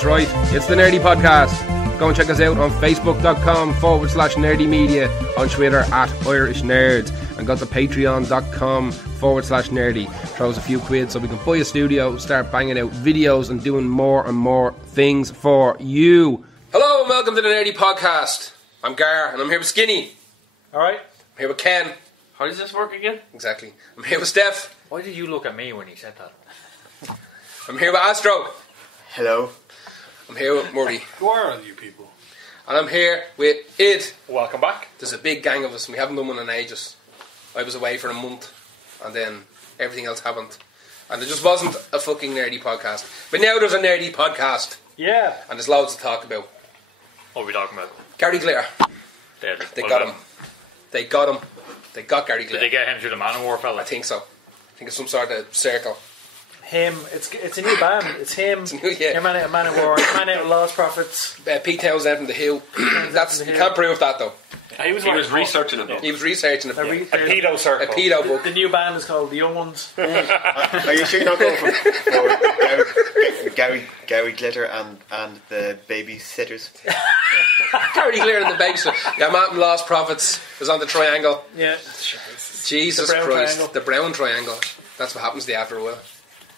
That's right, it's the Nerdy Podcast. Go and check us out on facebook.com/nerdymedia, on Twitter @IrishNerds, and go to patreon.com/nerdy. Throw us a few quid so we can buy a studio, start banging out videos and doing more and more things for you. Hello and welcome to the Nerdy Podcast. I'm Gar and I'm here with Skinny. Alright. I'm here with Ken. How does this work again? Exactly. I'm here with Steph. Why did you look at me when he said that? I'm here with Astro. Hello. I'm here with Murray. Who are all you people? And I'm here with Id. Welcome back. There's a big gang of us and we haven't done one in ages. I was away for a month and then everything else happened. And there just wasn't a fucking Nerdy Podcast. But now there's a Nerdy Podcast. Yeah. And there's loads to talk about. What are we talking about? Gary Glitter. Dead. They got him. They got him. They got Gary Glitter. Did they get him through the Man of War, fella? I think so. I think it's some sort of circle. Him. It's a new band. It's him. It's new, yeah. Your man out of Man of War. Man out of Lost Prophets. Pete Townsend from The Who. You can't prove that though. He was researching it though. He was researching it. A pedo circle. A pedo book. The new band is called The Young Ones. Are you sure you're not going for Gary Glitter and the Babysitters? Gary Glitter and the Babysitter. Yeah, man from Lost Prophets was on the triangle. Yeah. Jesus The brown Christ. triangle. The brown triangle. That's what happens to you after a while.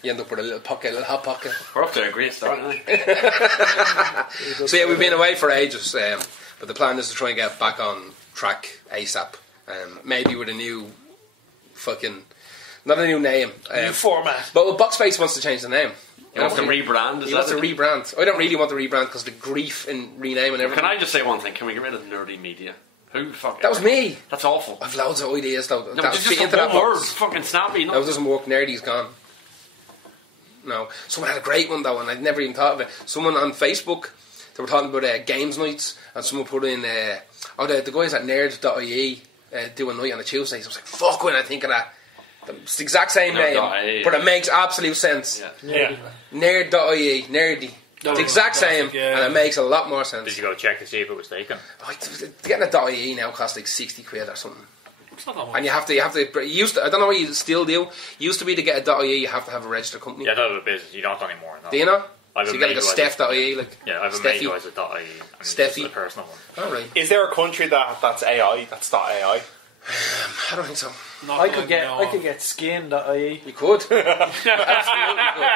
You end up with a little pocket, a little hot pocket. We're up to a great start, aren't we? So yeah, we've been away for ages, but the plan is to try and get back on track ASAP. Maybe with a new fucking, not a new name. New format. But Boxface wants to change the name. He wants to rebrand. He wants to rebrand. I don't really want to rebrand because the grief in renaming everything. Can I just say one thing? Can we get rid of Nerdy Media? Who fucking... That was me. That's awful. I've loads of ideas though. No, that but was just into that one word. box. Fucking snappy. That doesn't work. Nerdy's gone. No. Someone had a great one though, and I'd never even thought of it. Someone on Facebook, they were talking about games nights, and someone put in, the guys at Nerd.ie do a night on a Tuesday. So I was like, fuck, when I think of that. It's the exact same name, but it makes absolute sense. Yeah. Nerd.ie, nerdy. It's the exact same, and it makes a lot more sense. Did you go check to see if it was taken? Getting a .ie now costs like 60 quid or something. It's not that much. And you have to. I don't know what you still do. Used to be to get a .ie, you have to have a registered company. Yeah, I thought it was a business. You don't anymore. No. Do you know? I have So a you get like a mate Steph.ie, like Yeah, I have a Steffi. mate who has a .ie. And it's just Steffi. a personal one. All right. Is there a country that's AI? That's .ai? I don't think so. I could get skin.ie. You could.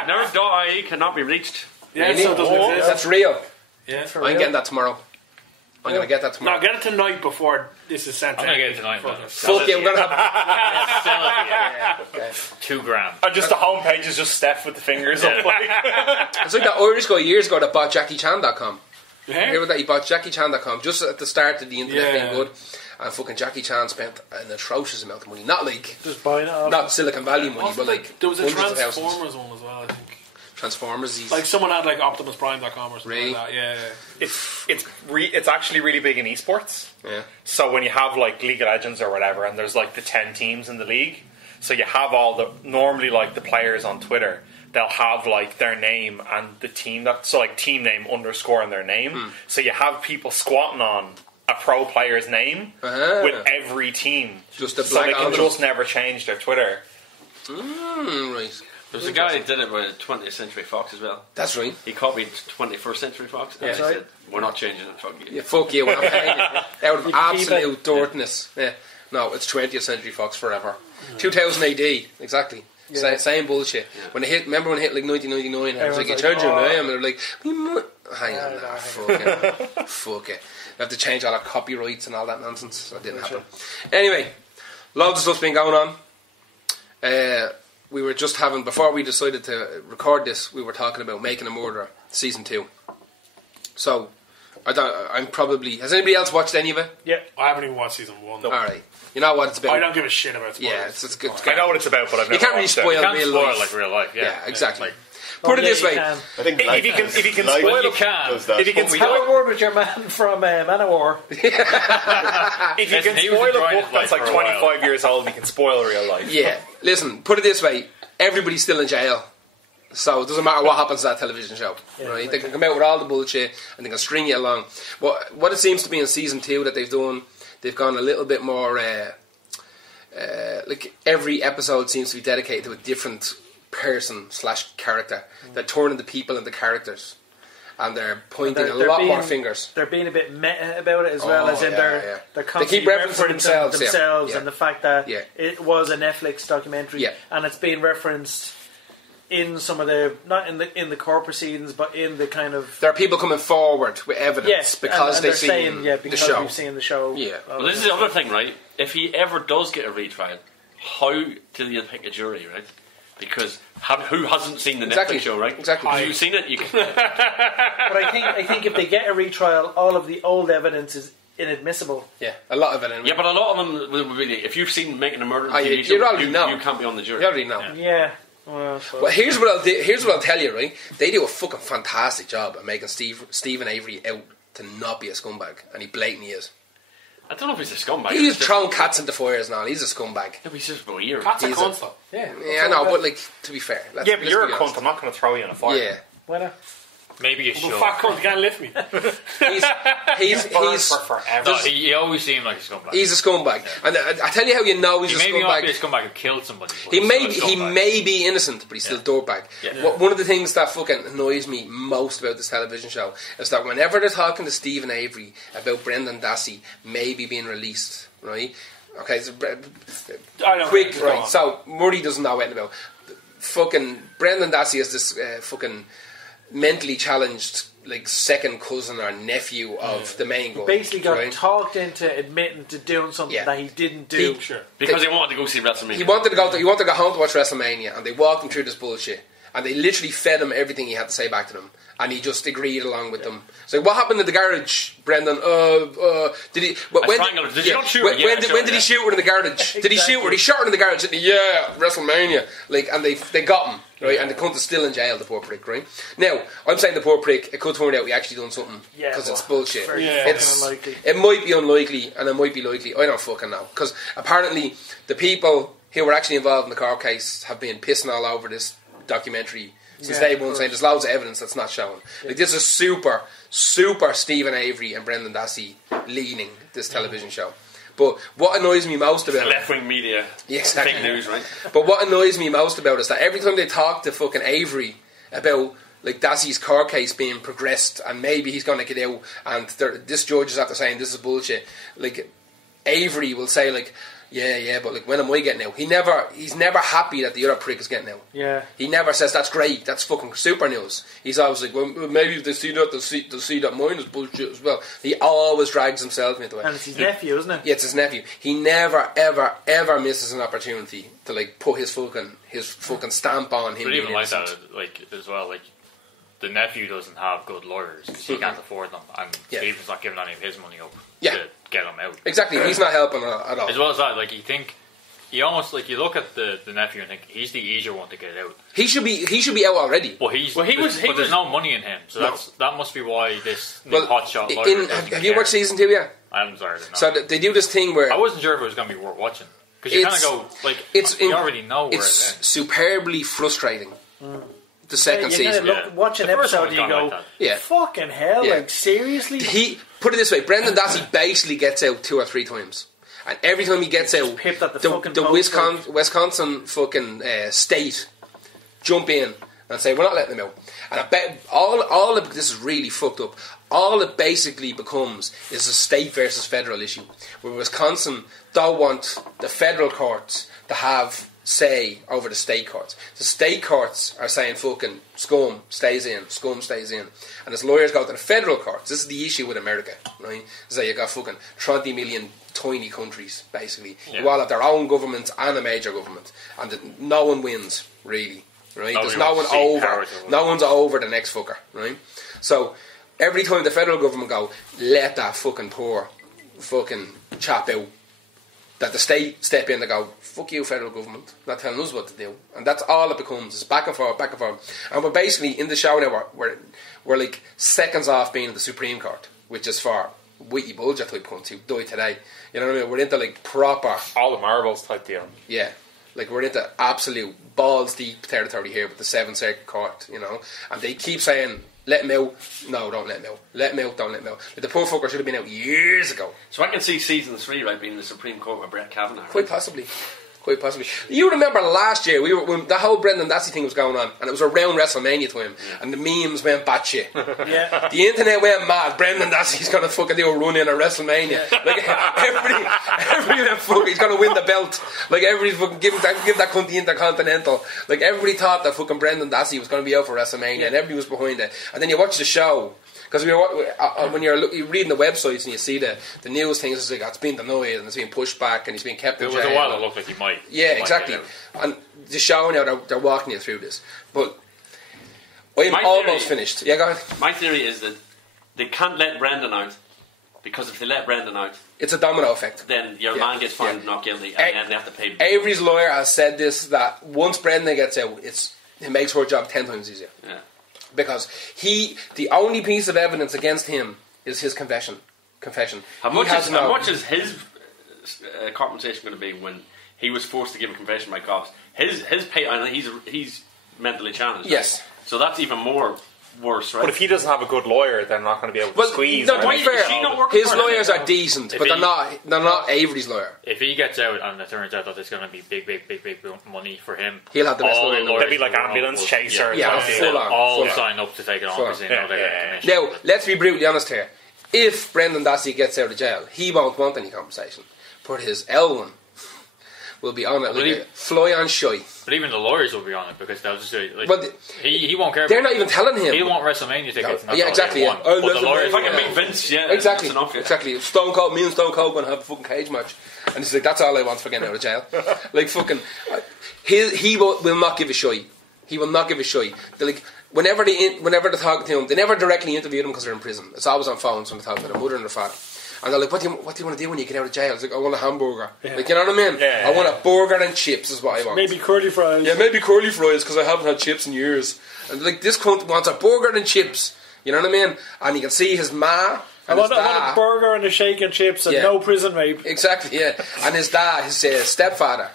Nerd.ie cannot be reached. Yeah, You so need- it doesn't exist. That's real. Yeah, for I'm real. getting that tomorrow. I'm going to get that No, tomorrow. get it tonight before this is sent I'm out. going to get it tonight. Fuck man. it. Fuck yeah, we're going to have... Sell it to you. Okay. $2,000. And just the homepage is just Steph with the fingers up. Like. It's like that Irish guy years ago that bought JackieChan.com. Yeah. Remember that he bought JackieChan.com just at the start of the internet Yeah. being good, and fucking Jackie Chan spent an atrocious amount of money. Not like Just buying it off. not Silicon Valley money, Wasn't but like there was a hundreds of thousands. Transformers one as well, I think. Transformers. He's Like someone had like OptimusPrime.com or something Really? like that. Yeah. It's actually really big in esports. yeah. So when you have like League of Legends or whatever, and there's like the 10 teams in the league, so you have all the normally like the players on Twitter, they'll have like their name and the team like team name underscore in their name. So you have people squatting on a pro player's name with every team, Just a so black they can on them. just never change their Twitter. Right. There was a guy who did it with 20th Century Fox as well. That's right. He copied 21st Century Fox. And Yeah. he said, we're not changing it, fuck you. Yeah, fuck you. We're not paying you. Out of keep absolute dirtness. Yeah. No, it's 20th Century Fox forever. 2000 AD. Exactly. Same bullshit. When it hit, remember when it hit like 1999? I was like, you changed your name, and they're like, hang on, nah, fuck it, fuck it. You have to change all our copyrights and all that nonsense. That didn't happen. Anyway, loads of stuff's been going on. We were just having, before we decided to record this, we were talking about Making a Murderer season 2. So, I'm probably. Has anybody else watched any of it? Yeah. I haven't even watched season 1. All right. You know what it's about. I don't give a shit about spoilers. Yeah, it's good. I know what it's about, but I've never You can't really watched it. spoil You can't real spoil life. like real life. Yeah, exactly. Like, Put it yeah, this you way. can. I think If you can Life spoil you it, can. does that. if you can Have a spoil word with your man from Man of War. if you Listen, can he was spoil a enjoying book his that's life like for a while. 25 years old, you can spoil real life. Yeah. Listen, put it this way. Everybody's still in jail. So it doesn't matter what happens to that television show. Right? They can come out with all the bullshit and they can string you along. What it seems to be in season 2 that they've done, they've gone a little bit more... like every episode seems to be dedicated to a different person / character. They're turning the people into characters. and they're pointing a lot more fingers. They're being a bit meta about it as well, as in they're constantly keep referencing themselves yeah. and the fact that Yeah. it was a Netflix documentary, Yeah. and it's being referenced in some of the, not in the court proceedings, but in the kind of, There are people coming forward with evidence because and they've they're seen saying, the show. we've seen the show. Yeah. Well, this is the other thing, right? If he ever does get a retrial, how do you pick a jury, right? Because who hasn't seen the Exactly. Netflix show, right? Exactly. Have you seen it? You can. But I think if they get a retrial, all of the old evidence is inadmissible. Yeah, a lot of it. Anyway. Yeah, but a lot of them will really. If you've seen Making a Murder, you TV show, already know. you can't be on the jury. You already know. Yeah. Well, Well, here's what I'll tell you, right? They do a fucking fantastic job at making Stephen Avery out to not be a scumbag, and he blatantly is. I don't know if he's a scumbag. He's throwing cats into fires and all. He's a scumbag. Yeah, but he's just weird. Cats are He's cunt though. Yeah, I know, but like to be fair, Yeah, but you're a cunt. I'm not going to throw you in a fire. Yeah, Well, Maybe you should. well, fat cunt can't lift me. he's for forever. No, he always seemed like a scumbag. he's a scumbag, and I tell you how you know he's He a maybe not be a scumbag. scumbag who killed somebody. but He he's may still a he scumbag. may be innocent, but he's still a dirtbag. Yeah. One of the things that fucking annoys me most about this television show is that whenever they're talking to Stephen Avery about Brendan Dassey maybe being released, right? Okay, so I know. quick, Go right? on. So Murray doesn't know anything about. Fucking Brendan Dassey is this fucking mentally challenged, like second cousin or nephew of the main guy. Basically got right? talked into admitting to doing something Yeah. that he didn't do. Because he wanted to go see WrestleMania. He wanted to go home to watch WrestleMania, and they walked him through this bullshit, and they literally fed him everything he had to say back to them, and he just agreed along with them. So what happened in the garage, Brendan? Did he? strangled her. Did you not shoot her? Yeah, when sure, did he shoot her in the garage? Did he shoot her? He shot her in the garage. Yeah, WrestleMania. Like, and they got him. Right, and the cunt is still in jail, the poor prick, right? Now, I'm saying the poor prick, it could turn out he actually done something, because it's bullshit. Very It's, fucking unlikely. it might be unlikely, and it might be likely, I don't fucking know. Because apparently, the people who were actually involved in the court case have been pissing all over this documentary since day one, saying there's loads of evidence that's not shown. Like, this is super Stephen Avery and Brendan Dassey leading this television show. But what annoys me most about it, left-wing media. Yeah, exactly. Fake news, right? but what annoys me most about it is that every time they talk to fucking Avery about like Dassey's court case being progressed and maybe he's going to get out and this judge is after saying this is bullshit, like Avery will say like, yeah, but like when am I getting out? He's never happy that the other prick is getting out. Yeah. He never says that's great, that's fucking super news. He's always like, well, maybe if they see that, they'll see that mine is bullshit as well. He always drags himself into it. And it's his nephew, isn't it? Yeah, it's his nephew. He never, ever misses an opportunity to like put his fucking stamp on him. But even being like innocent. that, like as well, like the nephew doesn't have good lawyers because he can't afford them, and Yeah. Stephen's not giving any of his money up Yeah. to get him out. Exactly, he's not helping at all. As well as that, like you almost like you look at the nephew and think he's the easier one to get out, He should be out already. but there's no money in him, so that must be why this new hotshot lawyer. Have you watched season 2 yet? I haven't started. No. So they do this thing where I wasn't sure if it was going to be worth watching because you kind of go like you already know where it's it is. superbly frustrating. The second you season. kind of watch an The first episode one's and you gone go, like Yeah. fucking hell, Yeah. like seriously? He put it this way: Brendan Dassey basically gets out 2 or 3 times, and every time he gets out, pipped at the fucking the post, Wisconsin fucking state jump in and say we're not letting them out. And I bet all of this is really fucked up. All it basically becomes is a state versus federal issue, where Wisconsin don't want the federal courts to have say over the state courts. The state courts are saying fucking scum stays in. And as lawyers go to the federal courts, this is the issue with America, right? Is that you got fucking 20 million tiny countries, basically. Yeah. Who all have their own governments and a major government. And no one wins, really. Right? There's no one over. No one's over the next fucker, right? So every time the federal government go, let that fucking poor fucking chap out, that the state step in and go, fuck you federal government, not telling us what to do. And that's all it becomes. It's back and forth. And we're basically in the show now, we're like seconds off being in the Supreme Court, which is for witty bulger type cunts who die today. You know what I mean? We're into like proper, all the marbles type deal. yeah, like we're into absolute balls deep territory here with the 7th Circuit Court, you know. And they keep saying, let him out. No, don't let him out. Let him out, don't let him out. Like, the poor fucker should have been out years ago. So I can see season 3, right, being the Supreme Court with Brett Kavanaugh. Right? Quite possibly. Quite possibly. You remember last year when the whole Brendan Dassey thing was going on, and it was around WrestleMania time, and the memes went batshit. Yeah. The internet went mad. Brendan Dassey's gonna fucking do a run in at WrestleMania. Like everybody went fucking, he's gonna win the belt. Like everybody fucking give that cunt the Intercontinental. Like everybody thought that fucking Brendan Dassey was gonna be out for WrestleMania, and everybody was behind it. And then you watch the show. Because when you're reading the websites and you see the news things, it's like it's been denied and it's been pushed back and he's been kept in jail. It was a while it looked like he might. Yeah, exactly. And the show now, they're walking you through this. But I'm almost finished. Yeah, go ahead. My theory is that they can't let Brendan out, because if they let Brendan out, it's a domino effect. then your man gets found not guilty and then they have to pay. Avery's lawyer has said this, that once Brendan gets out, it makes her job 10 times easier. Yeah. Because the only piece of evidence against him is his confession. How much is his compensation going to be when he was forced to give a confession by cops? His pay. I know he's mentally challenged. Yes. So that's even more worse, right? But if he doesn't have a good lawyer, they're not going to be able to Well, squeeze. no, to right? be fair, Is she not working his for him? lawyers are decent, but they're not Avery's lawyer. If he gets out and it turns out that there's going to be big money for him, He'll have the best all lawyer in the lawyers There'll be like in the world ambulance will- chaser. Yeah, and full on. all Full sign up to take it on Full because they on. know they get Yeah. a commission. Now, let's be brutally honest here. If Brendan Dassey gets out of jail, he won't want any compensation. But his L1 will be on it like a fly on shy. But even the lawyers will be on it because they'll just say, like, But he won't care. they're not even telling him. He'll want WrestleMania tickets. And that's Yeah, all exactly, they yeah. want. Oh, But the listen, lawyers, If I can Yeah. make Vince, yeah, Exactly, that's enough. Yeah. exactly. Me and Stone Cold going to have a fucking cage match, and he's like, "That's all I want for getting out of jail." Like fucking, he will not give a shit. He will not give a shit. They're like, whenever they're talking to him, they never directly interviewed him because they're in prison. It's always on phones when they talk to their mother and their father. And they're like, what do you want to do when you get out of jail? It's like, I want a hamburger. Yeah. Like, you know what I mean? Yeah. I want a burger and chips is what I want. Maybe curly fries. Yeah, maybe curly fries because I haven't had chips in years. And like, this cunt wants a burger and chips. You know what I mean? And you can see his ma I and want his a dad. burger and a shake and chips and Yeah. no prison rape. Exactly, yeah. And his dad, his stepfather.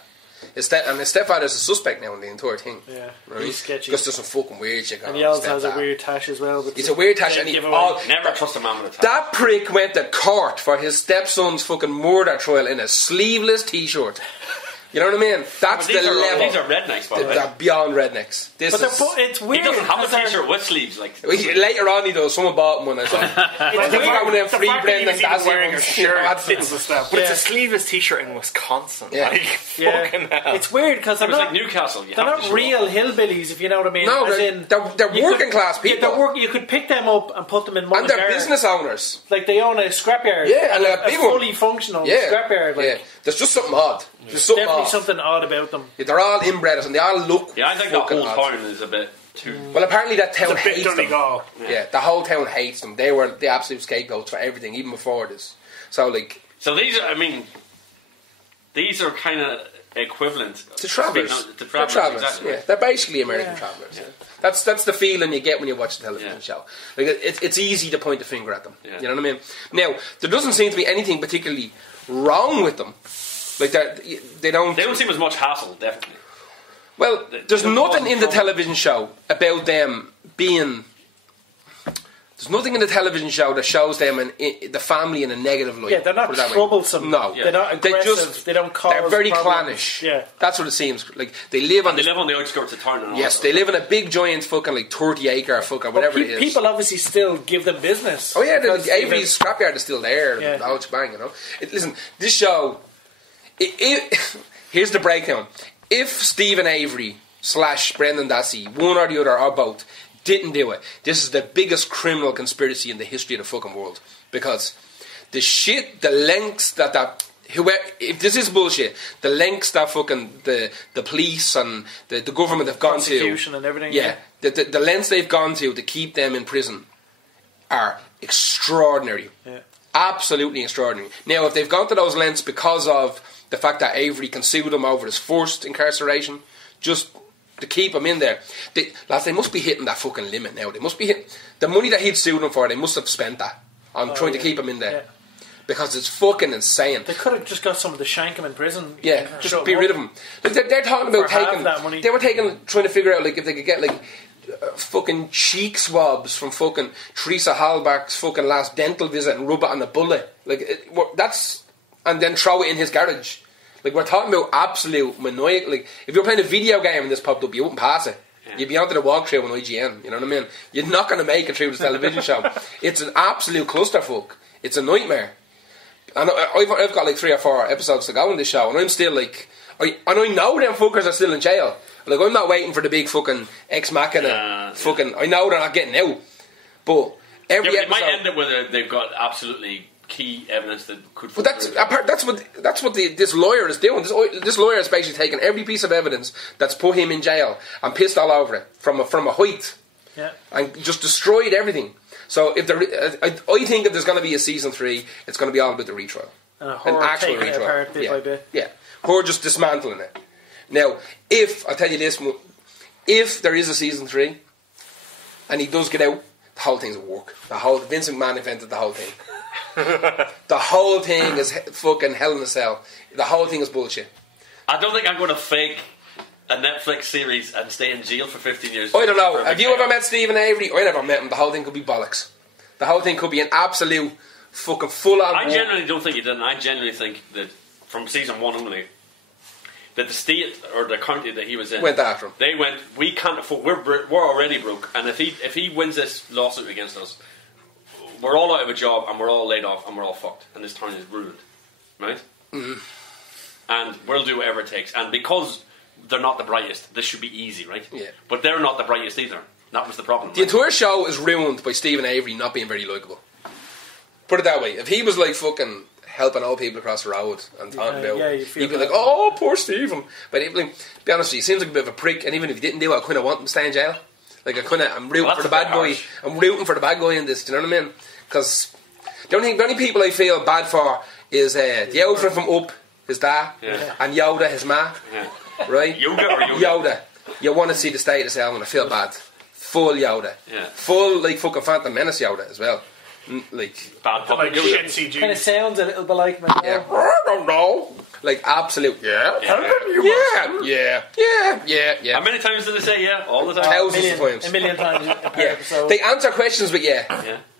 His stepfather is a suspect now in the entire thing. Yeah, Right? he's sketchy. Because there's some fucking weird shit going And on. he also has a Stepdad. weird tash as well. But It's a weird tash, and he Never trust a man with a that prick went to court for his stepson's fucking murder trial in a sleeveless t-shirt. You know what I mean? That's the level. These are rednecks, by the way. They're beyond rednecks. This But is... it's He weird. doesn't have a 'cause they're- t-shirt with sleeves. Like Later on he does. Someone bought him one. I thought. It's They weird. got one of them The free fact that he Brendan was even Dassey wearing a ones. shirt, That's it's a step. But Yeah. it's a sleeveless t-shirt in Wisconsin. Yeah. Like, Yeah. fucking hell. It's weird because it they're was not, like Newcastle. You they're have to not show real up. hillbillies, if you know what I mean. No, As they're in, working you could- class yeah, people. you could pick them up and put them in And Mullingar. they're business owners. Like they own a scrapyard. Yeah, and a big one. fully functional Yeah. scrapyard. Like, Yeah. There's just something odd. There's something definitely odd. something odd about them. Yeah, they're all inbred and they all look Yeah, I think that fucking whole odd. town is a bit too. Well, apparently that town It's a bit hates them. Donegal. Yeah, the whole town hates them. They were the absolute scapegoats for everything, even before this. So, like, So these are, I mean, these are kind of equivalent to travellers. To They're travellers, travellers. exactly. Yeah, they're basically American Yeah. travellers. Yeah. That's the feeling you get when you watch the television Yeah. show. Like, it's easy to point the finger at them. Yeah. You know what I mean? Now, there doesn't seem to be anything particularly wrong with them. Like, they don't... They don't seem as much hassle, definitely. Well, there's There nothing wasn't in the trouble. television show about them being... There's nothing in the television show that shows them the family in a negative light. Yeah, they're not put it that way. troublesome. No. They're not aggressive. They don't cause They're very problems. clannish. Yeah. That's what it seems. Like, they live on They this... live on the outskirts of town and all Yes, that they stuff. live in a big giant fucking like 30 acre fucking whatever it is. People obviously still give them business. Oh yeah, Because the Avery's scrapyard is still there. Yeah. The whole shebang, you know. Listen, this show. Here's the breakdown. If Stephen Avery / Brendan Dassey, one or the other or both, didn't do it, this is the biggest criminal conspiracy in the history of the fucking world. Because the shit, the lengths that whoever, if this is bullshit, the lengths that fucking the police and the government have gone to, prosecution and everything. yeah, the lengths they've gone to keep them in prison are extraordinary. Yeah. Absolutely extraordinary. Now, if they've gone to those lengths because of the fact that Avery can sue them over his forced incarceration, just to keep him in there, they must be hitting that fucking limit now. They must be hitting the money that he'd sued them for. They must have spent that on trying to keep him in there. Yeah. Because it's fucking insane. They could have just got someone to shank him in prison. Yeah, Shut just him be up. rid of him. Like they're talking about For half taking that money. They were trying to figure out like if they could get like fucking cheek swabs from fucking Teresa Halbach's fucking last dental visit and rub it on the bullet. Like that's and then throw it in his garage. Like, we're talking about absolute maniac. Like, if you're playing a video game and this popped up, you wouldn't pass it. Yeah. You'd be onto the walkthrough on IGN. You know what I mean? You're not going to make it through this television show. It's an absolute clusterfuck. It's a nightmare. And I've got like 3 or 4 episodes to go in this show, and I'm still like, I know them fuckers are still in jail. Like, I'm not waiting for the big fucking Ex Machina fucking. I know they're not getting out, but every episode, it might end up where they've got absolutely key evidence that could. But that's what this lawyer is doing. This lawyer is basically taking every piece of evidence that's put him in jail and pissed all over it from a height, and just destroyed everything. So if I think if there's going to be a season 3, it's going to be all about the retrial, an actual retrial, it apart bit by bit. Yeah, her just dismantling it. Now, I'll tell you this, if there is a season 3, and he does get out, the whole thing's a work. Vince McMahon invented the whole thing. The whole thing is fucking hell in a cell. The whole thing is bullshit. I don't think I'm going to fake a Netflix series and stay in jail for 15 years. I don't know. Have you ever met Stephen Avery? I never met him. The whole thing could be bollocks. The whole thing could be an absolute fucking full-on. I genuinely don't think he did. I genuinely think that from season 1 only, that the state or the county that he was in went after him. They went, we can't afford. We're already broke, and if he wins this lawsuit against us, we're all out of a job and we're all laid off and we're all fucked, and this town is ruined, right? Mm-hmm. And we'll do whatever it takes. And because they're not the brightest, this should be easy, right? Yeah. But they're not the brightest either. That was the problem. The entire show is ruined by Stephen Avery not being very likeable. Put it that way. If he was like fucking helping old people across the road and talking about, he'd be like, "Oh, poor Stephen." But he'd be honest with you, he seems like a bit of a prick. And even if he didn't do it, I kind of want him to stay in jail. Like, I'm rooting for the bad guy. I'm rooting for the bad guy in this. Do you know what I mean? Because the only people I feel bad for is the outfit from Up, his dad, and Yoda, his ma. Yeah. Right? Yoda. You want to see the state of hell, and I feel bad. Full Yoda. Yeah. Full, like, fucking Phantom Menace Yoda as well. Like, bad public shit CG. Kind of sounds a little bit like me. Yeah. I don't know. Like, absolute. Yeah. Yeah. How many times did they say yeah? All the time? Thousands of times. A million times per episode. They answer questions with yeah.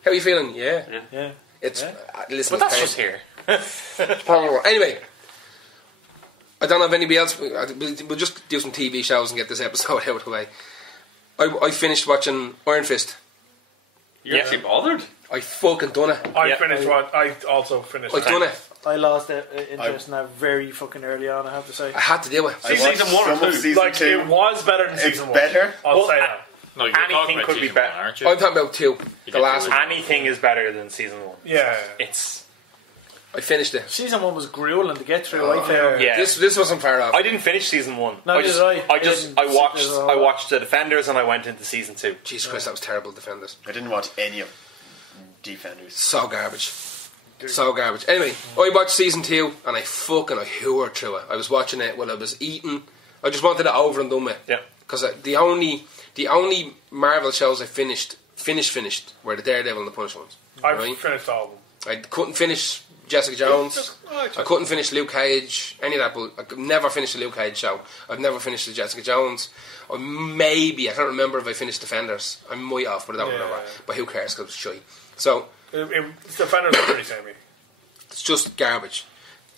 How are you feeling? Yeah. It's listen. But that's just here. Anyway, I don't know if anybody else. We'll just do some TV shows and get this episode out of the way. I finished watching Iron Fist. You're actually bothered? I fucking done it. I also finished. I've done it. I lost interest in that very fucking early on, I have to say. I had to do it. Season 1 or 2? Like, it was better than season 1. Better? I'll say that. No, anything could be better. Aren't you? I'm talking about 2. The last one. Anything is better than season 1. Yeah. I finished it. Season 1 was grueling to get through. I found. Yeah. This wasn't far off. I didn't finish season 1. No, I watched the Defenders and I went into season 2. Jesus Christ, that was terrible. Defenders. I didn't watch any of Defenders. So garbage. So garbage. Anyway, I watched season 2 and I hoored through it. I was watching it while I was eating. I just wanted it over and done with. Yeah. Because the only Marvel shows I finished were the Daredevil and the Punisher ones. I finished all of them. I couldn't finish Jessica Jones. I couldn't finish Luke Cage. Any of that. But I could never finish the Luke Cage show. I've never finished the Jessica Jones. Or maybe, I can't remember if I finished Defenders. I might have, but I don't remember. But who cares, because it's shy. So Defenders are pretty samey. It's just garbage.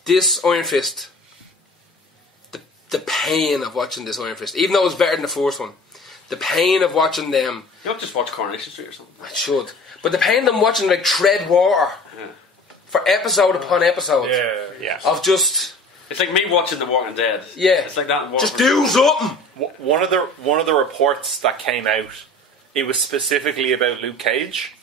This Iron Fist, the pain of watching this Iron Fist, even though it was better than the first one, the pain of watching them. You don't just watch Coronation Street or something. I should. But the pain of them watching like tread water for episode upon episode. Yeah. Of just. It's like me watching The Walking Dead. Yeah. It's like that. Just do something. One of the reports that came out, it was specifically about Luke Cage,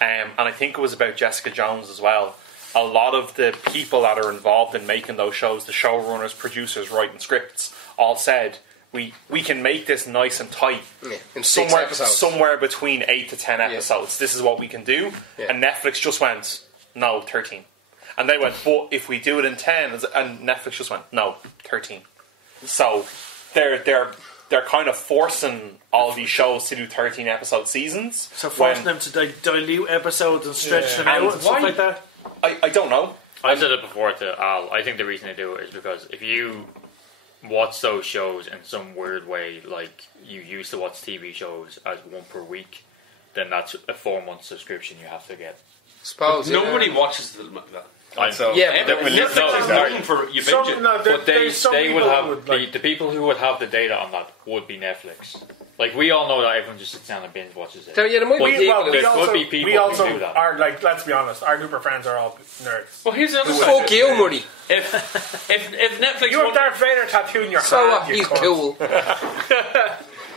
and I think it was about Jessica Jones as well. A lot of the people that are involved in making those shows, the showrunners, producers, writing scripts, all said we can make this nice and tight. Yeah, in 6 episodes. Somewhere between 8 to 10 episodes. This is what we can do. Yeah. And Netflix just went, no, 13. And they went, but if we do it in 10, and Netflix just went, no, 13. So they're kind of forcing all these shows to do 13 episode seasons. So forcing them to dilute episodes and stretch them out and stuff like that. I don't know. I said it before to Al. I think the reason they do it is because if you watch those shows in some weird way, like you used to watch TV shows as one per week, then that's a 4-month subscription you have to get. Suppose nobody watches them like that. So Yeah, but Netflix is known for you binge it. But they people would have who would, like- the people who would have the data on that would be Netflix. Like we all know that everyone just sits down and binge watches it. Yeah, there might be people. there could be people we also who do that. are like, let's be honest, our group of friends are all nerds. Well, here's the other Fuck side. you, Murray. If Netflix You have want- Darth Vader tattooed in your So hand. what? you He's cunt. cool.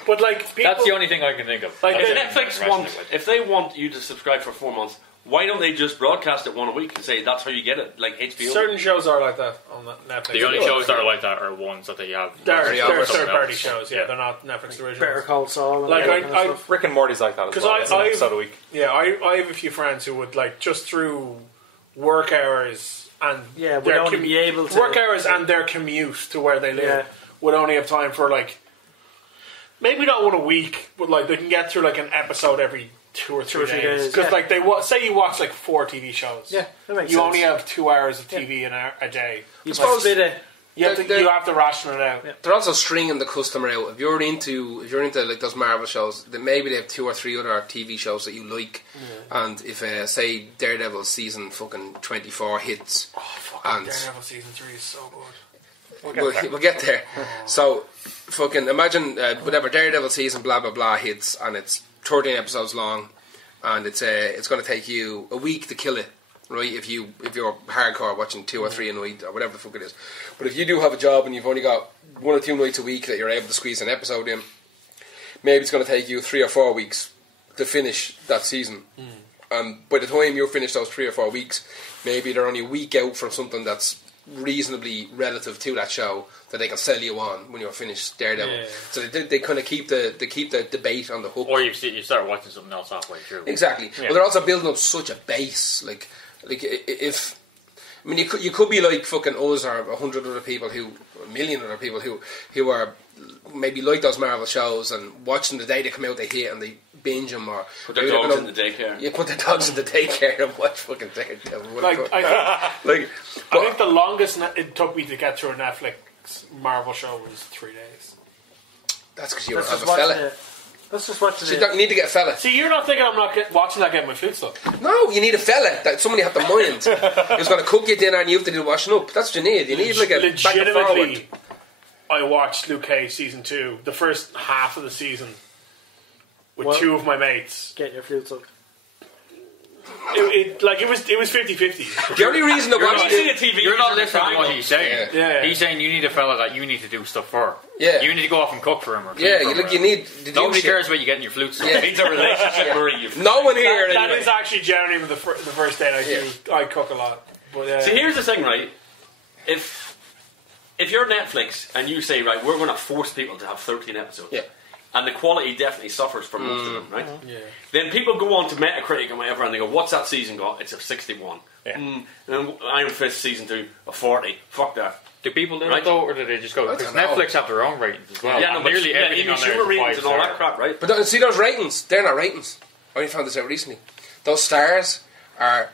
But like, people, That's the only thing I can think of. Like, That's if it. Netflix Rest want, of it. if they want you to subscribe for 4 months, why don't they just broadcast it one a week and say that's how you get it, like HBO? certain shows are like that on Netflix. The only shows that are like that are ones that they have. They're Someone third-party else. shows. Yeah, they're not Netflix originals. Better Call Saul. And Like, all that kind of I stuff. Rick and Morty's like that as 'Cause well. It's an I- episode a week. Yeah, I have a few friends who would like just through work hours and Yeah, would their only be able to- work hours and their commute to where they live Yeah. would only have time for like maybe not one a week, but like they can get through like an episode every 2 or 3 days. Because yeah. like say you watch like 4 TV shows, Yeah, that makes you sense. only have 2 hours of TV a day. You suppose- split it. You have They're- you have to ration it out. They're also stringing the customer out. If you're into like those Marvel shows, then maybe they have 2 or 3 other TV shows that you like. And if say Daredevil season fucking 24 hits, and Daredevil season 3 is so good. we'll get there. So fucking imagine whatever Daredevil season blah blah blah hits, and it's 13 episodes long, and it's going to take you a week to kill it. Right, if you're hardcore watching 2 or 3 a night or whatever the fuck it is, but if you do have a job and you've only got 1 or 2 nights a week that you're able to squeeze an episode in, maybe it's going to take you 3 or 4 weeks to finish that season. And by the time you're finished those 3 or 4 weeks, maybe they're only a week out from something that's reasonably relative to that show that they can sell you on when you're finished Daredevil. Yeah. So they kind of keep the debate on the hook. Or you start watching something else halfway through. Exactly. Yeah. But they're also building up such a base. Like if I mean, you could be like fucking us or 100 other people a million other people who are maybe like those Marvel shows and watching the day they come out they hit and they binge them or Put their maybe they're dogs gonna- in the daycare. Yeah, put their dogs in the daycare and watch fucking Daredevil. Like I think the longest it took me to get through a Netflix Marvel show was 3 days. that's because you Let's don't have just a watch fella. it. Let's just watch So you it. don't need to get a fella. See, you're not thinking I'm not watching that getting my food stuff. No, you need a fella. That somebody have the mind who's going to cook you dinner and you have to do the washing up. That's what you need. You need like a back and forward. Legitimately, I watched Luke Cage season 2, the first half of the season, with Well- 2 of my mates. Get your food sucked. It was 50-50. The only reason to watch See it, a TV. You're not user listening to what triangle. he's saying. Yeah. He's saying you need a fella that you need to do stuff for. Yeah. You need to go off and cook for him or clean yeah, for you, him like, or you need to do Nobody shit. cares about you getting your flute stuff. Yeah. It needs a relationship, Marie. You No one here That anyway. is actually generally the first day I cook a lot. But See, here's the thing, right? If you're Netflix and you say, right, we're going to force people to have 13 episodes, Yeah. and the quality definitely suffers for most of them, right? yeah. Then people go on to Metacritic and whatever, and they go, "What's that season got?" It's a 61. Yeah. And Iron Fist season 2 a 40. Fuck that. Do people do Right. that though, or do they just go? I Because don't know. Netflix have their own ratings as well. yeah, no, and but nearly everything on there consumer is ratings and all that 5-star. crap, right? But see those ratings, they're not ratings. I only found this out recently. Those stars are,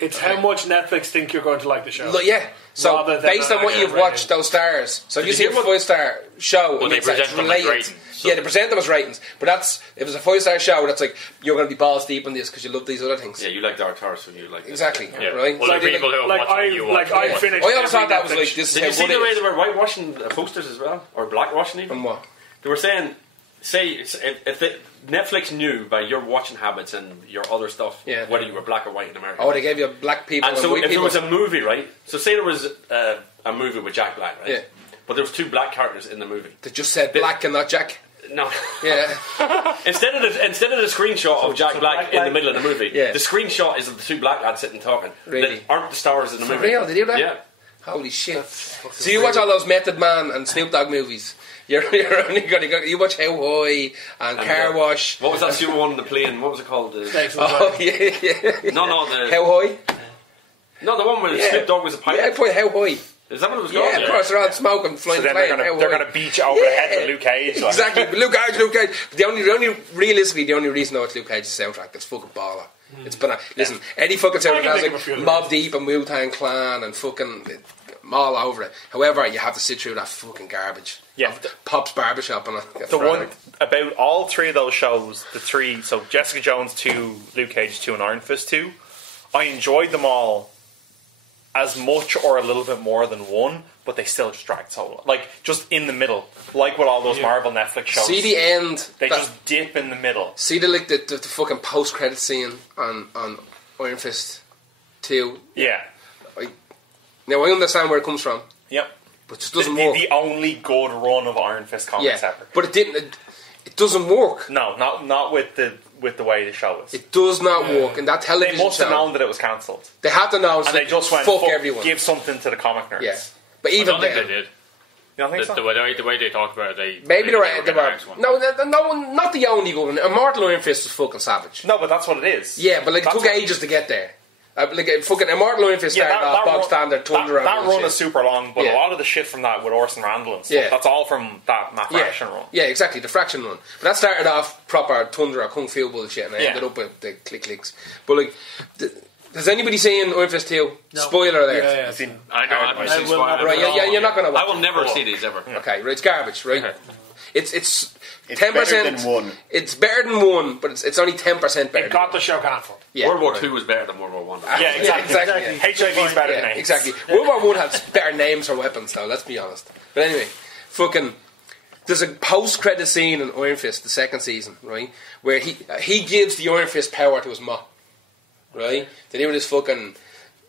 It's how much Netflix think you're going to like the show. yeah. So Rather than based on what an you've actual watched, those stars. So if you Did see you a hear what- 5-star show, Well, and they it's like present them as related. ratings, so- Yeah, they present them as ratings. But that's if it's a 5-star show, that's like you're going to be balls deep in this because you love these other things. Yeah, you like Dark Tower, so you like this. Exactly. Yeah. Right. Well, So the people who have like watched it, you watch I it. finished. I always thought every that was Netflix- like this is Did how you see good the it way is. they were whitewashing the posters as well, or blackwashing even? And what? They were saying, say if Netflix knew by your watching habits and your other stuff, Yeah. whether you were black or white in America. Oh, they gave you black people And and so white if there people. was a movie, right? So say there was a movie with Jack Black, right? Yeah. But there was 2 black characters in the movie. They just said black and not Jack. No. Yeah. instead of the screenshot of Jack Black in the middle of the movie, Yeah. the screenshot is of the 2 black lads sitting talking. Really? That aren't the stars in the For movie. real? They do that? Yeah. Holy shit. So you watch all those Method Man and Snoop Dogg movies. You're only going to go. You watch How High and Car Wash. What was that super one on the plane? What was it called? Oh, yeah. No, the How High? no, the one where Yeah. Snoop Dogg was a Yeah, I pilot. put How High. Is that what it was called? Yeah, of course, they're all smoking, So flying then plane. they're gonna beat you over the head with Luke Cage. Like. Exactly. But Luke Cage. But the only, realistically, the only reason I watch Luke Cage's soundtrack is fucking baller. It's been listen, any fucking soundtrack can has think of a few like of Mobb those. Deep and Wu-Tang Clan and fucking I'm all over it. However, you have to sit through that fucking garbage. Yeah. Pop's Barbershop and The one about all 3 of those shows, the 3, so Jessica Jones 2, Luke Cage 2, and Iron Fist 2, I enjoyed them all as much or a little bit more than one, but they still just dragged so long. Like, just in the middle. Like with all those Marvel Netflix shows. See the end. They just dip in the middle. See the fucking post-credit scene on Iron Fist 2. Yeah. Now, I understand where it comes from. Yep. But it just doesn't work. The only good run of Iron Fist comics ever. But it didn't. It doesn't work. No, not with the way the show is. It does not work. And that television They must have show, known that it was cancelled. They had to know. And they just went, fuck everyone. give something to the comic nerds. Yeah. But I even don't think then, they did. You don't think so? The way they talked about it, maybe they they were were. the next one. No, not the only one. Immortal Iron Fist was fucking savage. No, but that's what it is. Yeah, but like it That's took ages to get there. Fucking Immortal Iron Fist started off bog standard Tundra. That run is super long, but Yeah. a lot of the shit from that with Orson Randall and stuff, that's all from that Fraction run. Yeah, exactly, the Fraction run. But that started off proper Tundra, Kung Fu bullshit, and I ended up with the clicks. But like, has anybody seen Iron Fist 2? No. Spoiler alert. Yeah. I know. I've I seen will spoilers. not- Right, you're not going to watch I will never see these ever. Okay, right, it's garbage, right? It's It's 10%. better than one. It's better than one, but it's only 10% better. It got the show cancelled. Yeah, World War right. II was better than World War One. Yeah, exactly. exactly. HIV's better than Yeah, AIDS. exactly. World War One had better names for weapons, though. Let's be honest. But anyway, fucking. There's a post-credit scene in Iron Fist, the second season, right, where he gives the Iron Fist power to his ma, right? They do this fucking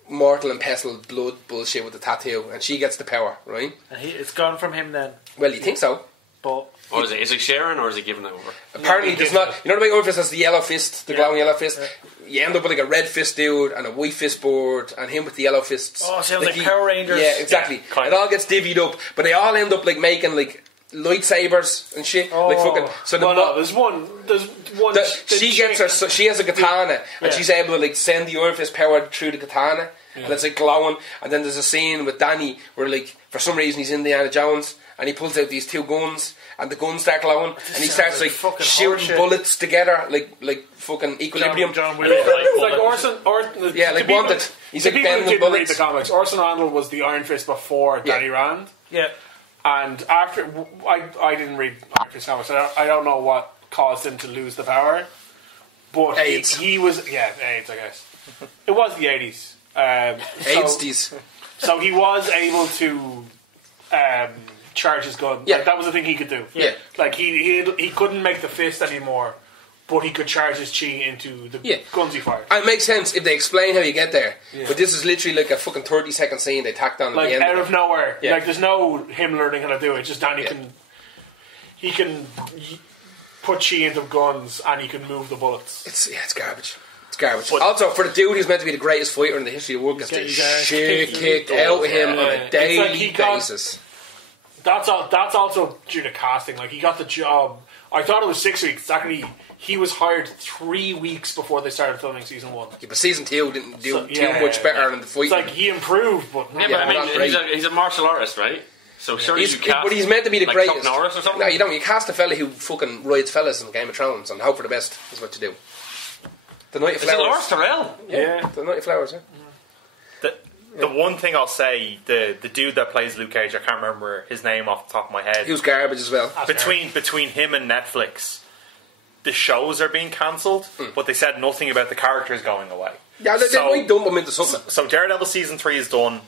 mortal and pestle blood bullshit with the tattoo, and she gets the power, right? And it's gone from him then. Well, you think so? But Or is it sharing or is it giving it over? Apparently, there's not. You know the way Iron Fist has the yellow fist, the glowing yellow fist. You end up with like a red fist dude and a white fist board, and him with the yellow fists. Oh, sounds like Power Rangers. Yeah, exactly. kind It of. all gets divvied up, but they all end up like making like lightsabers and shit. Like fucking. So the Well, no, there's one. she gets her. So she has a katana, and she's able to like send the Iron Fist power through the katana, and it's like glowing. And then there's a scene with Danny where like for some reason he's Indiana Jones, and he pulls out these two guns, and the guns start glowing, and he starts like fucking shooting horseshit. bullets together, like fucking equilibrium. John Williams. It's like Orson. Yeah, like Wanted. He's like people who bending didn't read bullets. the comics. Orson Randall was the Iron Fist before Danny Rand, yeah, and after I didn't read Iron Fist comics. I don't know what caused him to lose the power, but AIDS. he was AIDS. I guess it was the 80s. AIDS. So he was able to charge his gun. Yeah. Like, that was the thing he could do. Yeah. Like he couldn't make the fist anymore, but he could charge his chi into the guns he fired. And it makes sense if they explain how you get there. But this is literally like a fucking 30-second scene they tacked on at Like the end. out of of it. nowhere. Yeah. Like there's no him learning how to do it. Just Danny can put chi into guns and he can move the bullets. It's garbage. It's garbage. Also, for the dude who's meant to be the greatest fighter in the history of the world, gets the Getting his ass shit kicked. kicked out of him on a It's daily like he got- basis. That's also due to casting. Like he got the job. I thought it was 6 weeks. Actually, he was hired 3 weeks before they started filming season 1. Yeah, but season 2 didn't do So, too yeah, much better yeah. than the fight. It's like he improved, but Yeah, Yeah, but I not mean, great. he's a martial artist, right? So surely you cast. But he's meant to be the like greatest. Chuck Norris or something. No, you don't. You cast a fella who fucking rides fellas in Game of Thrones and hope for the best is what you do. The Night of Is it Flowers. Lars Terrell? yeah. The Night of Flowers, yeah. The one thing I'll say, the dude that plays Luke Cage, I can't remember his name off the top of my head. He was garbage as well. Between him and Netflix, the shows are being cancelled, but they said nothing about the characters going away. Yeah, they might dump him into something. So Daredevil season 3 is done.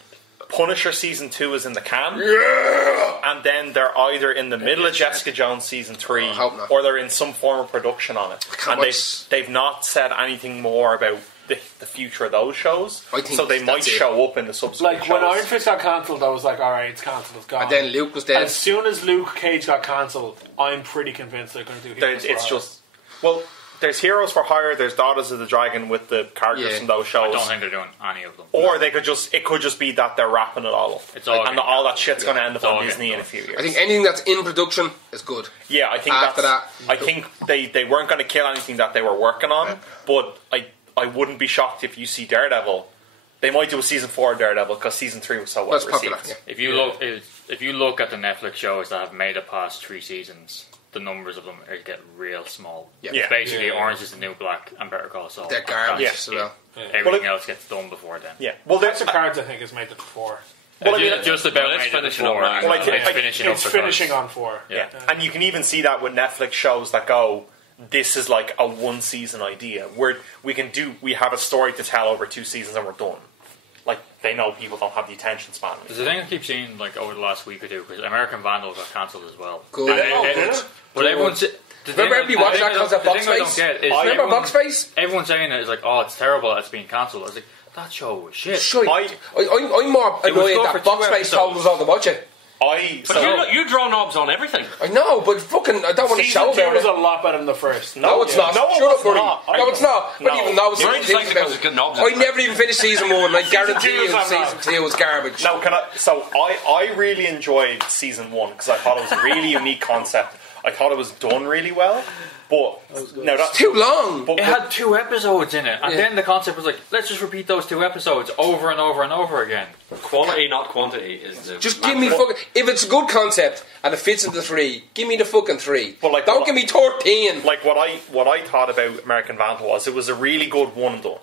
Punisher season 2 is in the can. Yeah! And then they're either in the middle of Jessica Jones season 3 I hope not. or they're in some form of production on it. can't And watch- they've not said anything more about the future of those shows. I think So they might that's it. show up in the subsequent Like when shows. Iron Fist got cancelled, I was like, alright, it's cancelled, it's gone. And then Luke was dead. As soon as Luke Cage got cancelled, I'm pretty convinced they're going to do Heroes for It's Hire. just... Well, there's Heroes for Hire, there's Daughters of the Dragon with the characters Yeah. from those I shows. don't think they're doing any of them. Or they could it could just be that they're wrapping it all up. It's all and getting all that shit's going to end up all on getting Disney in a done. few years. I think anything that's in production is good. Yeah, I think After I think they weren't going to kill anything that they were working on, but I wouldn't be shocked if you see Daredevil. They might do a season 4 of Daredevil because season 3 was so well That's received. popular. Yeah. If you look at the Netflix shows that have made it past 3 seasons, the numbers of them get real small. Yeah. It's Yeah. basically Orange is the New Black and Better Call Saul. They're And garbage that's as well. Everything Well, else gets done before then. Yeah. Well, House of Cards, I think, has made it 4. Well, I mean, just about it's made it finishing before. up now. Well, I think- it's finishing up. It's because- finishing on 4. Yeah. and you can even see that with Netflix shows that go, this is like a 1 season idea where we have a story to tell over 2 seasons and we're done. like they know people don't have the attention span. There's a thing I keep seeing like over the last week or two because American Vandal got cancelled as well. Good. But everyone's. Remember everybody watched that because of Box I don't Face? get is Remember Box Face? everyone's saying it is like, oh, it's terrible that it's being cancelled. I was like, that show was shit. Shite. I'm more It was annoyed good for that Box 2 Face told us all to watch it. But you draw knobs on everything. I know, but fucking, I don't want to Season shout 2 about was it. a lot better than the first. No, it's not. No, Shut it's up, buddy. not. No, it's not. But even though You only just like it because it's got knobs in I it. never even finished season 1. I guarantee 2 you is not season 2 was garbage. No, I really enjoyed season 1 because I thought it was a really unique concept. I thought it was done really well, but no, that's Too long. But, It had 2 episodes in it, and then the concept was like, let's just repeat those 2 episodes over and over and over again. Quality, not quantity, is the. Just give me fucking. If it's a good concept and it fits into 3, give me the fucking 3. But like, don't give me 13. like what I thought about American Vandal was it was a really good one and done.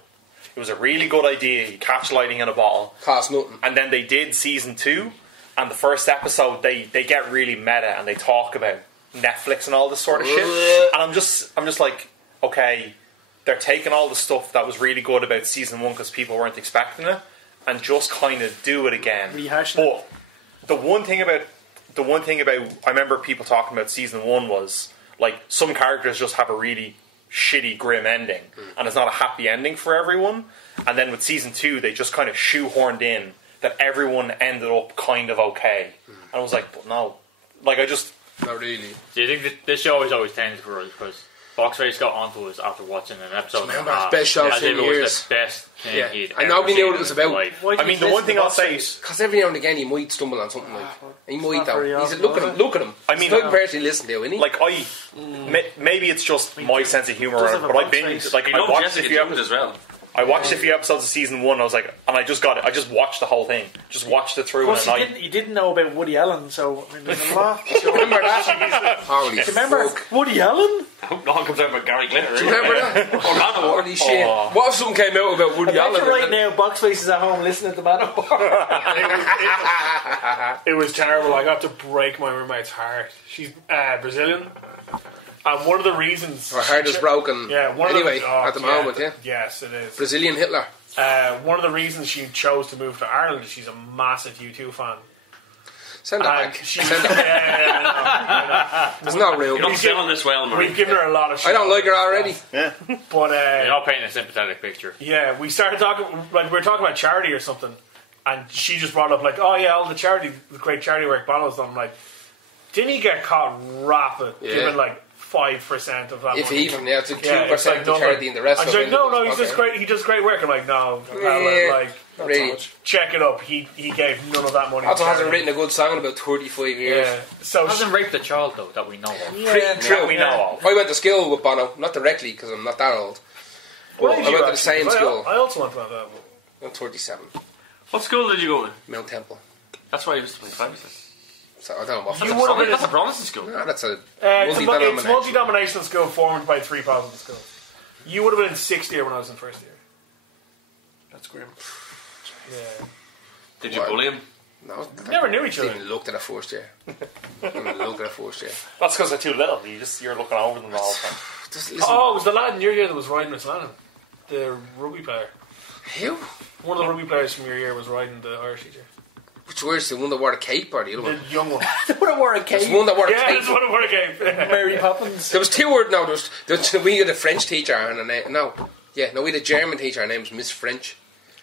It was a really good idea. You catch lightning in a bottle, Cost nothing. and then they did season 2, and the first episode they get really meta and they talk about Netflix and all this sort of shit. And I'm just like, okay, they're taking all the stuff that was really good about season 1 because people weren't expecting it, and just kind of do it again. Rehashing But the one thing about I remember people talking about season 1 was like some characters just have a really shitty, grim ending, and it's not a happy ending for everyone. And then with season 2, they just kind of shoehorned in that everyone ended up kind of okay. And I was like, but no, like I just. Not really. Do you think that this show is always tended for us because Box Face got onto us after watching an episode? Remember, it's best show as if in it was years. the best thing Yeah. he'd And ever nobody seen knew what in it was his about. life. I mean, the one thing I'll say is, Because every now and again he might stumble on something like. He might not though. very He said, often, look at him. I mean, He's the type of person you listen to, isn't he? like maybe it's just my sense of humor, does have a but I box binged face. like You I know watched a Jessica few Jones episodes. as well. I watched a few episodes of season 1. I was like, and I just watched the whole thing. Just watched it through in Plus, a night. you didn't know about Woody Allen, so I mean, there's a lot. Remember that? Holy Remember fuck. Woody Allen? I hope no one comes out with Gary Glitter. Do you remember that? Holy shit. What if something came out about Woody I Allen? bet you right now, Box Face is at home listening to Manowar. It was terrible. I got to break my roommate's heart. She's Brazilian. And one of the reasons... Her heart is broken. Yeah, Anyway, at the moment, yeah. Yes, it is. Brazilian Hitler. One of the reasons she chose to move to Ireland is she's a massive U2 fan. Send that back. She's, Send that. It's not real. You're not selling this well, Marie. we've given her a lot of shit. I don't like her already. But You're not painting a sympathetic picture. yeah, we started talking, like we were talking about charity or something, and she just brought up like, oh yeah, all the great charity work Bono's done. I'm like, didn't he get caught rapid, giving like 5% of that If money? even, yeah, it's like 2% it's like to charity and the rest I of was it. like, no, he's just great. He does great work. I'm like, no, Yeah, like, really. check it up. He gave none of that money. Also to hasn't charity. written a good song in about 35 years. Yeah, so Hasn't raped a child though that we know of. Pretty true. That we know of. I went to school with Bono, not directly because I'm not that old. But What I did you went to the actually- same 'cause school. I also went to that. I'm 37. What school did you go to? Mount Temple. That's why I used to play five. So I don't know what. You would have been. That's a Protestant school. No, that's a It's multi-denominational. multi-denominational school formed by 3 Protestant schools. You would have been in 6th year when I was in 1st year. That's grim. Yeah. Did you What? bully him? No, Never knew each didn't other. even look at a first year. Didn't even look at a first year. That's because they're too little. You're looking over them all the time. Just listen. Oh, it was the lad in your year that was riding Miss Lannon. The rugby player. Who? One of the rugby players from your year was riding the Irish teacher. Which was the one that wore a cape or the other The one? young one. Would have worn a There's cape. one that wore a Yeah, cape. that's what it would have gave. Mary Poppins. There was 2 words. No, we had a French teacher and a name. No, we had a German teacher. Her name was Miss French.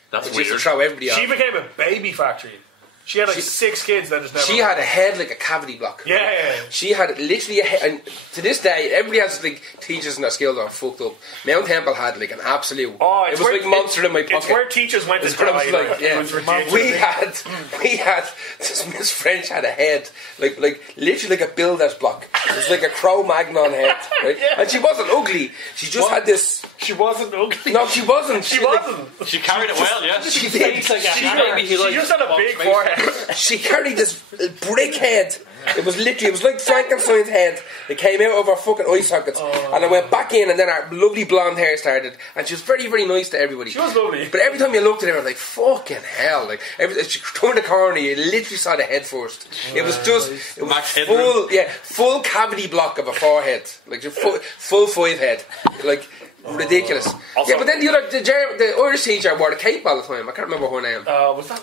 That's Which used to weird. throw everybody She off. became a baby factory. She had like 6 kids that just never... She had a head like a cavity block. Yeah. She had literally a head, and to this day, everybody has like teachers in their school that are fucked up. Mount Temple had like an absolute. Oh, it it's was where- like monster in my pocket. It's where teachers went to It's what I die. was like, yeah. It was ridiculous. we had this Miss French had a head like literally like a builder's block. It was like a Cro-Magnon head, right? And she wasn't ugly. She just had this. She wasn't ugly. No, she wasn't. She like, wasn't. She carried it well, yeah. She did. She just had a big forehead. She carried this brick head. It was like Frankenstein's head. It came out of her fucking eye sockets, and I went back in, and then her lovely blonde hair started, and she was very, very nice to everybody. She was lovely. But every time you looked at her, I was like, fucking hell! Like she turned the corner, you literally saw the head first. It was just, it was Max Headroom. full cavity block of a forehead, like your full 5 head, like ridiculous. Also, Yeah, but then the Irish teacher wore the cape all the time. I can't remember her name. Was that?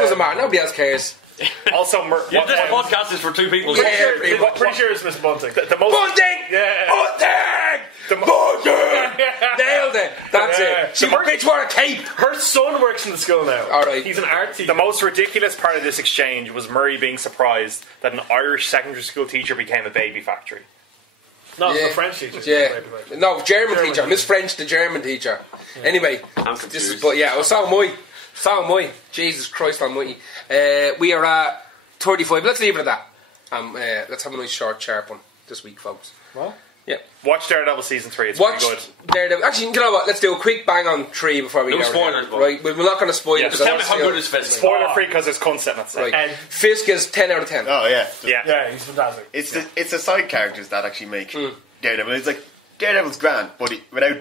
Doesn't matter. Nobody else cares. also, Yeah, this podcast is for two people. Yeah, pretty much. Pretty sure it's Miss Bunting. the most Bunting! Yeah. Bunting! Bunting! Nailed it. That's it. She bitch wore a cape. Her son works in the school now. All right. He's an art teacher. The most ridiculous part of this exchange was Murray being surprised that an Irish secondary school teacher became a baby factory. No, Yeah. the French teacher. Yeah. No, German teacher. Miss French, the German teacher. Anyway, I'm this is, confused. but yeah, well, so am I. So am I. Jesus Christ almighty. We are at 35. Let's leave it at that. Let's have a nice short, sharp one this week, folks. What? Yeah. Watch Daredevil season 3. It's Watch pretty good. Daredevil. Actually, you know what? Let's do a quick bang on 3 before we No go. spoilers, but- Right, we're not going to spoil Yeah, it. just Tell me how good is Fisk. Spoiler free because there's cunt sitting at the Right. And Fisk is 10 out of 10. Oh yeah, Yeah. yeah, he's fantastic. it's the side characters that actually make Daredevil. It's like Daredevil's grand, but without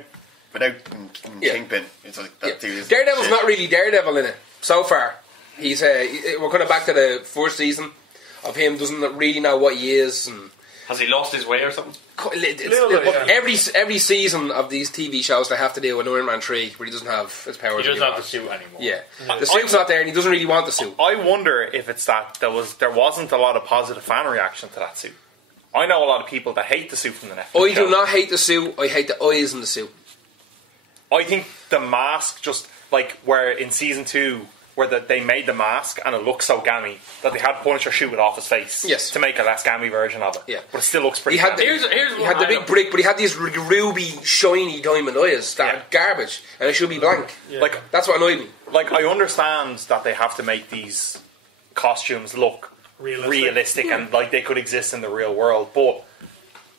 Yeah. Kingpin, it's like Yeah. that dude. Daredevil's not really Daredevil in it so far. He's we're kind of back to the first season of him doesn't really know what he is, and Has he lost his way or something? Little bit, yeah. every season of these TV shows they have to do an Iron Man 3 where he doesn't have his powers. He doesn't anymore. have the suit anymore. Yeah, the suit's not there, and he doesn't really want the suit. I wonder if it's that there wasn't a lot of positive fan reaction to that suit. I know a lot of people that hate the suit from the Netflix I show. do not hate the suit. I hate the eyes in the suit. I think the mask just like where in season 2 where they made the mask and it looks so gammy that they had Punisher shoot it off his face Yes. to make a less gammy version of it. Yeah. But it still looks pretty He had the, gammy. Here's he what had the I big don't- brick, but he had these ruby, shiny diamond eyes that Yeah. are garbage, and it should be blank. Like That's what annoyed me. I understand that they have to make these costumes look realistic and like they could exist in the real world, but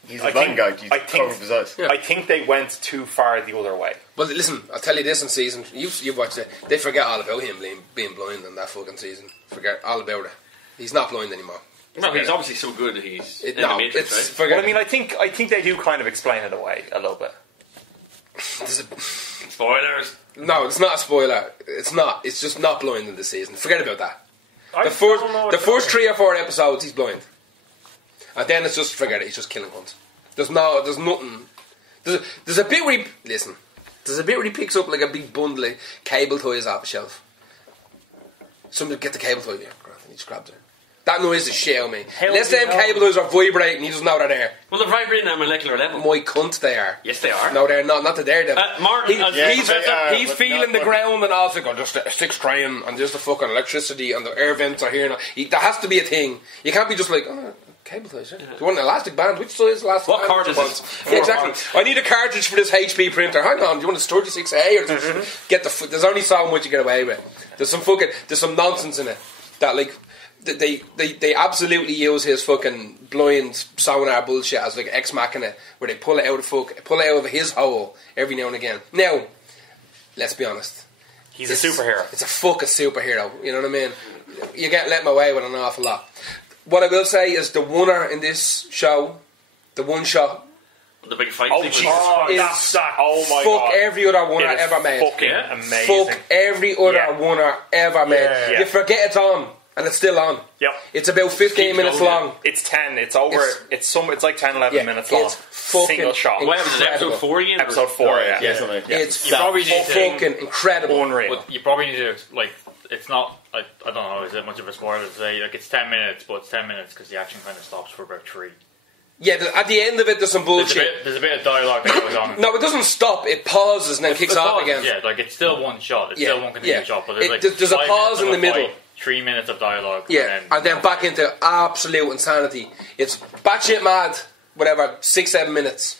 He's I a blind guy. think- He's I think- covered his eyes. Yeah. I think they went too far the other way. But listen, I'll tell you this in season. You've watched it. They forget all about him being blind in that fucking season. Forget all about it. He's not blind anymore. No, he's obviously so good that he's in the No, Matrix, it's right? forget. But I mean, I think they do kind of explain it away a little bit. Spoilers. No, it's not a spoiler. It's not. It's just not blind in this season. Forget about that. I The don't know what first to 3 or 4 episodes, he's blind, and then it's just forget it. He's just killing cunts. There's nothing. There's a bit where he listen. There's a bit where he picks up like a big bundle of cable toys off a shelf. Somebody get the cable toy there. He just grabs it. That noise is shit on me. Unless them cable toys are vibrating, he doesn't know they're there. Well, they're vibrating at a molecular level. My cunt, they are. Yes, they are. No, they're not. Not the Daredevil. Martin, He- as he's Professor, he's but feeling not the ground and also go just a 6 train and there's the fucking electricity and the air vents are here. Now. There has to be a thing. You can't be just like, oh, cable ties. Yeah. Do you want an elastic band? Which size elastic What band? card do is you this? want? Yeah, exactly. I need a cartridge for this HP printer. Hang on, do you want a 36A or get the? There's only so much you get away with. There's some nonsense in it that like. They absolutely use his fucking blind sonar bullshit as like Ex Machina, where they pull it out of his hole every now and again. Now, let's be honest, He's a superhero. It's a fucking superhero. You know what I mean? You get let away with an awful lot. What I will say is the winner in this show, the one shot, the big fight Oh, sequence. Jesus. is Oh my fuck god. every other winner It is ever made. fucking Yeah. amazing. Fuck every other Yeah. winner ever made. Yeah. You forget it's on, and it's still on. Yep. It's about 15 Keeps minutes going, long. It's 10. It's over. It's like 10, 11 Yeah, minutes long. it's fucking Single shot. What happens in incredible. episode 4 again? Episode 4, yeah. Yeah, something like that. It's You probably need to fucking incredible. Unreal. But you probably need to, like, it's not, I don't know, is it much of a spoiler to say, like, it's 10 minutes, but it's 10 minutes because the action kind of stops for about 3. Yeah, at the end of it, there's some bullshit. There's a bit of dialogue that goes on. No, it doesn't stop. It pauses and then kicks It's off pause, again. Yeah, like, it's still one shot. It's Yeah, still one continuous yeah. shot, but there's, like, There's a 5 pause minutes in of the a middle. fight, 3 minutes of dialogue. Yeah, and then back into absolute insanity. It's batshit mad, whatever, 6-7 minutes.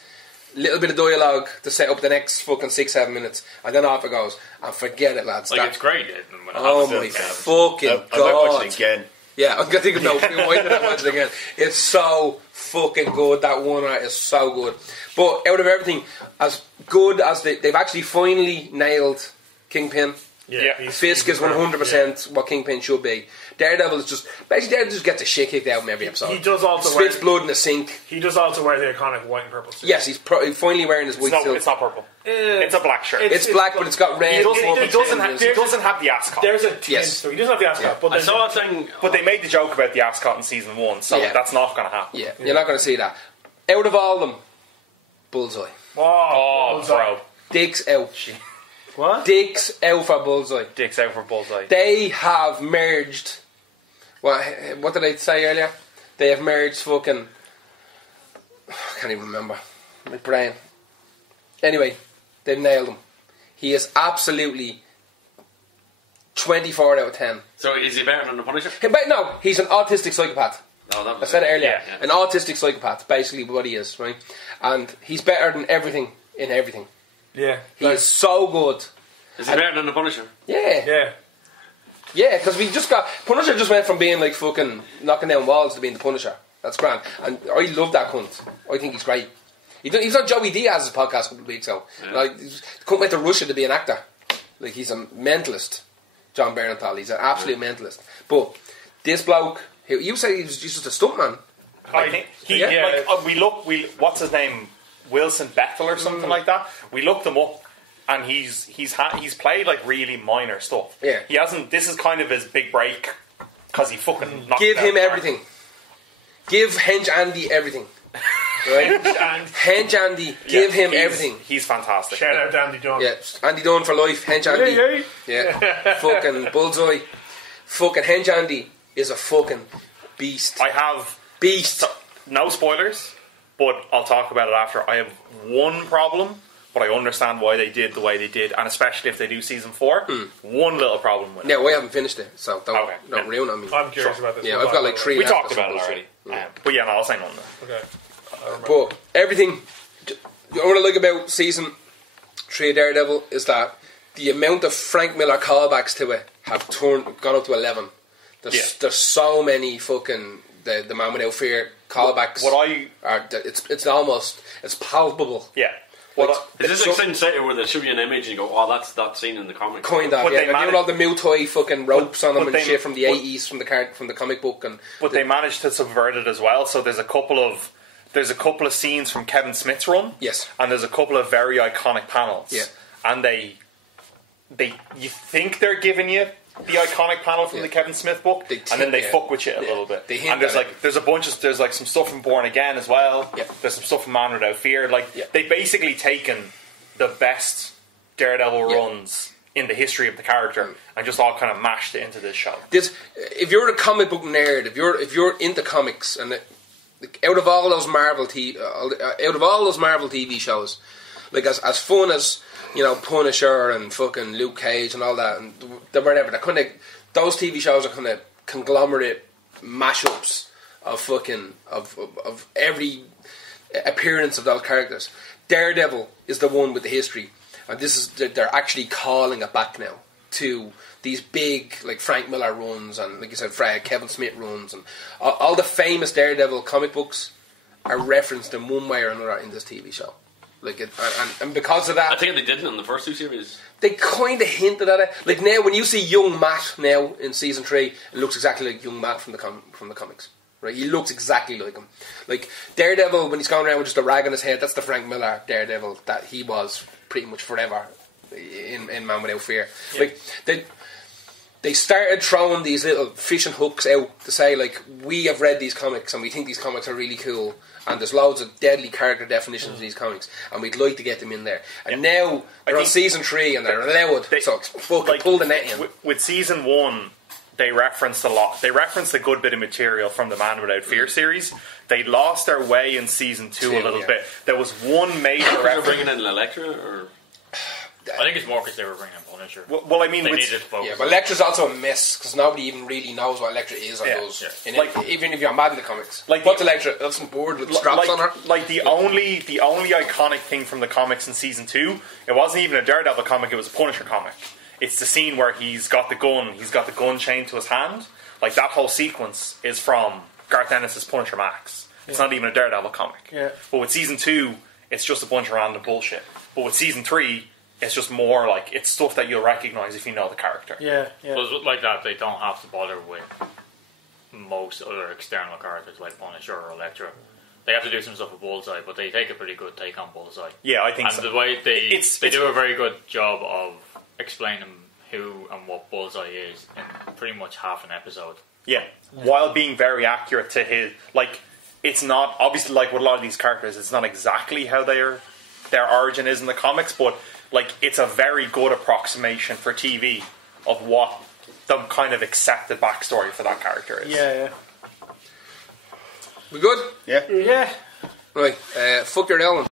Little bit of dialogue to set up the next fucking 6-7 minutes, and then off it goes. And forget it, lads. Like, That- it's great. When it oh happens, my it's, fucking I might god! watch it again. Yeah, I'm gonna think no. Why did I watch it again? It's so fucking good. That one is so good. But out of everything, as good as they've actually finally nailed Kingpin. Yeah. Fisk is 100% what Kingpin should be. Daredevil is just basically Daredevil just gets the shit kicked out of him every episode. He does also spits wear- blood in the sink. He does also wear the iconic white and purple suit. Yes, he's finally wearing his white silk. It's not purple. It's a black shirt. It's black, but it's got red. He doesn't fucking have the ascot. There's a tint, Yes. so he doesn't have the ascot. But I there's saw a thing. But they made the joke about the ascot in season 1, so Yeah. that's not going to happen. Yeah, you're not going to see that. Out of all of them, Bullseye. oh, Oh, bro. Dicks out. What? Dicks out for Bullseye. Dicks out for Bullseye. They have merged. What did I say earlier? They have merged fucking. I can't even remember. My brain. Anyway, they've nailed him. He is absolutely 24 out of 10. So is he better than the Punisher? But no, he's an autistic psychopath. Oh, that I was said it earlier. Yeah. An autistic psychopath, basically what he is, right? And he's better than everything in everything. Yeah. He is so good. Is he better than the Punisher? Yeah. Yeah. Yeah, because we just got... Punisher just went from being like fucking knocking down walls to being the Punisher. That's grand. And I love that cunt. I think he's great. He's on Joey Diaz's podcast a couple of weeks ago. Yeah. Like, he went to Russia to be an actor. Like, he's a mentalist. John Bernthal. He's an absolute mentalist. But this bloke... You say he was just a stuntman. I think he. Yeah. Like, what's his name? Wilson Bethel or something like that. We looked him up, and he's played like really minor stuff. Yeah. He hasn't. This is kind of his big break because he fucking knocked Give it out him the park. everything. Give Hench Andy everything. Right? Hench Andy, give him everything. He's fantastic. Shout out to Andy Dunn. Yeah, Andy Dunn for life. Hench Andy. Hey, Yeah. Fucking Bullseye. Fucking Hench Andy is a fucking beast. I have Beast. no spoilers, but I'll talk about it after. I have one problem, but I understand why they did the way they did, and especially if they do season 4. One little problem with it. No, I haven't finished it, so don't ruin on me. I'm curious about this. Yeah, We'll I've got talk like about 3 We left talked or about it something. already. But yeah, no, I'll say nothing. it. Okay. But everything, what I like about season 3 of Daredevil is that the amount of Frank Miller callbacks to it have gone up to 11. There's so many fucking the Man Without Fear callbacks. It's almost palpable. Yeah. Is this like Sin City where they show you an image and you go, oh, that's that scene in the comic? Kind of, But yeah. they They're doing all the Muay fucking ropes on them and they- shit from the but- 80s from the comic book But they managed to subvert it as well. So there's a couple of scenes from Kevin Smith's run. Yes. And there's a couple of very iconic panels. Yeah. And you think they're giving you the iconic panel from the Kevin Smith book, and then they fuck with you a little bit. They hint And there's at like there's like some stuff from Born Again as well. Yeah. There's some stuff from Man Without Fear. Like they've basically taken the best Daredevil runs in the history of the character and just all kind of mashed it into this show. If you're a comic book nerd, if you're into comics, and out of all those Marvel TV shows, like as fun as Punisher and fucking Luke Cage and all that, and whatever, those TV shows are kind of conglomerate mashups of fucking of every appearance of those characters. Daredevil is the one with the history, and they're actually calling it back now to these big like Frank Miller runs and, like you said, Kevin Smith runs, and all the famous Daredevil comic books are referenced in one way or another in this TV show. And because of that, I think they didn't in the first 2 series. they kind of hinted at it. Like now, when you see young Matt now in season 3, it looks exactly like young Matt from the comics. Right, he looks exactly like him. Like Daredevil, when he's going around with just a rag on his head, that's the Frank Miller Daredevil that he was pretty much forever in Man Without Fear. Yeah. Like they started throwing these little fishing hooks out to say, like, we have read these comics and we think these comics are really cool, and there's loads of deadly character definitions in these comics, and we'd like to get them in there. And now they're on season 3 and they're allowed, so fucking pull the net in. With season 1, they referenced a lot. They referenced a good bit of material from the Man Without Fear series. They lost their way in season 2 a little bit. There was one major Are they reference. bringing in Elektra, or I think it's more because they were bringing in Punisher. Well, I mean, they with, needed to focus. Yeah, but Elektra's also a mess because nobody even really knows what Elektra is or does. Yeah. Even if you're mad at the comics, like what's Elektra? That's some board with straps on her. Like the only iconic thing from the comics in season 2, it wasn't even a Daredevil comic; it was a Punisher comic. It's the scene where he's got the gun chained to his hand. Like that whole sequence is from Garth Ennis' Punisher Max. It's not even a Daredevil comic. Yeah. But with season 2, it's just a bunch of random bullshit. But with season 3, it's just more like it's stuff that you'll recognise if you know the character. Yeah, yeah. But like that, they don't have to bother with most other external characters like Punisher or Elektra. They have to do some stuff with Bullseye, but they take a pretty good take on Bullseye. Yeah, I think and so. the way they It's do a very good job of explaining who and what Bullseye is in pretty much half an episode. Yeah, while being very accurate to his, like, it's not obviously like with a lot of these characters, it's not exactly how their origin is in the comics, but like it's a very good approximation for TV of what the kind of accepted backstory for that character is. Yeah. We good? Yeah. Yeah. Right. Fuck your Ellen.